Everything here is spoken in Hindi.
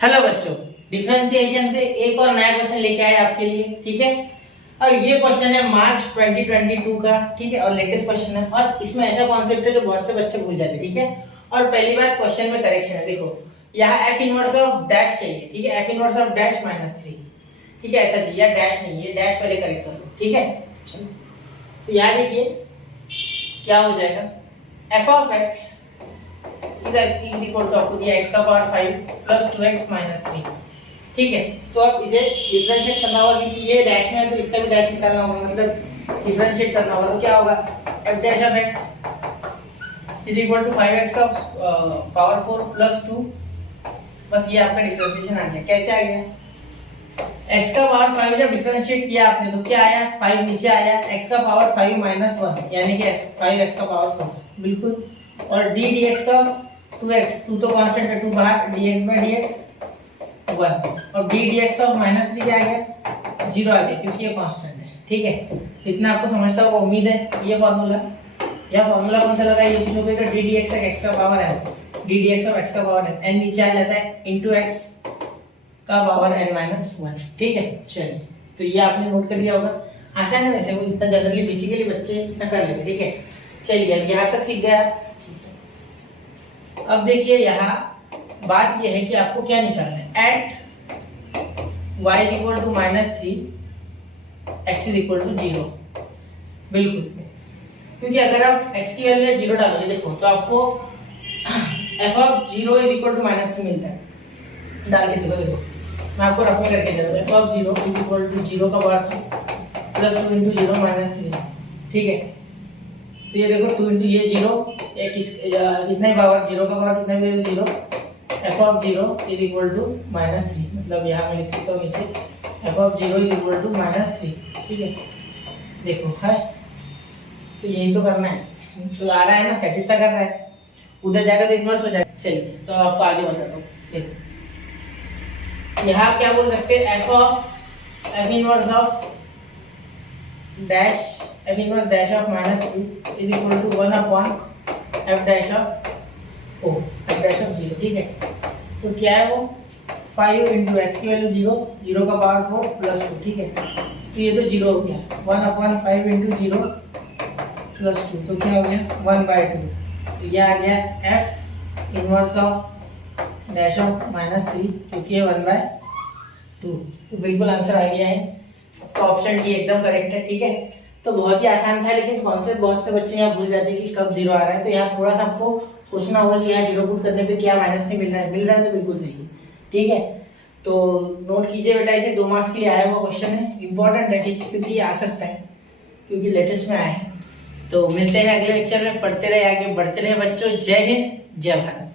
हेलो बच्चों, डिफरेंशिएशन से एक और नया क्वेश्चन लेके आए आपके लिए। ठीक है, और ये क्वेश्चन है मार्च 2022 का। ठीक है, और लेटेस्ट क्वेश्चन है और इसमें ऐसा कॉन्सेप्ट है जो बहुत से बच्चे भूल जाते हैं। ठीक है, और पहली बात क्वेश्चन में करेक्शन है। देखो यहाँ f इनवर्स ऑफ डैश चाहिए। ठीक है, f इनवर्स ऑफ डैश -3। ठीक है, ऐसा चाहिए, डैश नहीं, ये डैश पहले करेक्ट कर लो। ठीक है, चलो तो यहाँ देखिए क्या हो जाएगा, f of x is equal to आपको दिया x का पावर 5 प्लस 2x माइनस 3। ठीक है, तो अब इसे डिफरेंशिएट करना होगा क्योंकि ये डैश में है तो इसका भी डैश निकालना होगा, मतलब डिफरेंशिएट करना होगा। तो क्या होगा, f dash of x is equal to 5x का पावर 4 प्लस 2। बस ये आपका डिफरेंशिएशन आ गया। कैसे आ गया, x का पावर 5 जब डिफरेंशिएट किया आपने तो क्या आया, 5 नीचे आया, x का पावर 5 माइनस 1 यानी कि 5x का पावर 4 बिल्कुल। और d dx का 2x, 2 तो कांस्टेंट है, 2 बाहर, dx बाय dx 1। और d dx ऑफ -3 क्या आ गया, 0 आ गया क्योंकि ये कांस्टेंट है। ठीक है, इतना आपको समझता होगा उम्मीद है। ये फार्मूला, यह फार्मूला कौन सा लगा, ये पूछोगे तो d dx का x का पावर है, d dx ऑफ x का पावर है, n नीचे आ जाता है इनटू x का पावर n-1। ठीक है, चलिए तो ये आपने नोट कर लिया होगा। आसान है वैसे, वो इतना जनरली बेसिकली बच्चे इतना कर लेते। ठीक है, चलिए अब यहाँ तक सीख गए आप। अब देखिए यहाँ बात ये है कि आपको क्या निकालना है, at y is equal to -3 x is equal to 0। बिल्कुल, क्योंकि अगर आप x की वैल्यू 0 डालोगे देखो तो आपको f of 0 is equal to -3 मिलता है। डाल के देखो, मैं आपको रफ में करके दे रहा हूँ। f of 0 is equal to 0 का पावर प्लस 2 इंटू 0 माइनस 3। ठीक है, तो ये देखो 2 इंटू ये 0, एक कितना ही पावर, 0 का पावर कितना भी 0, f of 0 is equal to -3। मतलब यहाँ मैं लिख सकता हूँ नीचे f of 0 is equal to -3। ठीक है, देखो है तो यही तो करना है, तो आ रहा है ना, सेटिस्फाई कर रहा है, उधर जाएगा तो इन्वर्स हो जाएगा। चलिए तो आपको आगे बताता हूँ। चलिए यहाँ क्या बोल सकते हैं, f inverse of dash, f inverse dash of -3 is equal to 1 upon f dash of f dash of 0। ठीक है, तो क्या है वो 5 इंटू एक्स की वैल्यू 0, 0 का पावर 4 प्लस 2। ठीक है, तो ये तो 0 हो गया, 1 अपॉन 5 इंटू 0 प्लस 2, तो क्या हो गया 1/2। तो ये आ गया f inverse of dash of -3 क्योंकि ये 1/2। तो बिल्कुल आंसर आ गया है आपका, ऑप्शन डी एकदम करेक्ट है। ठीक है, तो बहुत ही आसान था, लेकिन कॉन्सेप्ट बहुत से बच्चे यहाँ भूल जाते हैं कि कब 0 आ रहा है। तो यहाँ थोड़ा सा आपको सोचना होगा कि यहाँ 0 पुट करने पे क्या -3 मिल रहा है, मिल रहा है तो बिल्कुल सही है। ठीक है, तो नोट कीजिए बेटा, इसे 2 मार्क्स के लिए आया हुआ क्वेश्चन है, इंपॉर्टेंट है। ठीक है, क्योंकि ये आ सकता है, क्योंकि लेटेस्ट में आया है। तो मिलते हैं अगले लेक्चर में, पढ़ते रहे, आगे बढ़ते रहे बच्चों। जय हिंद, जय भारत।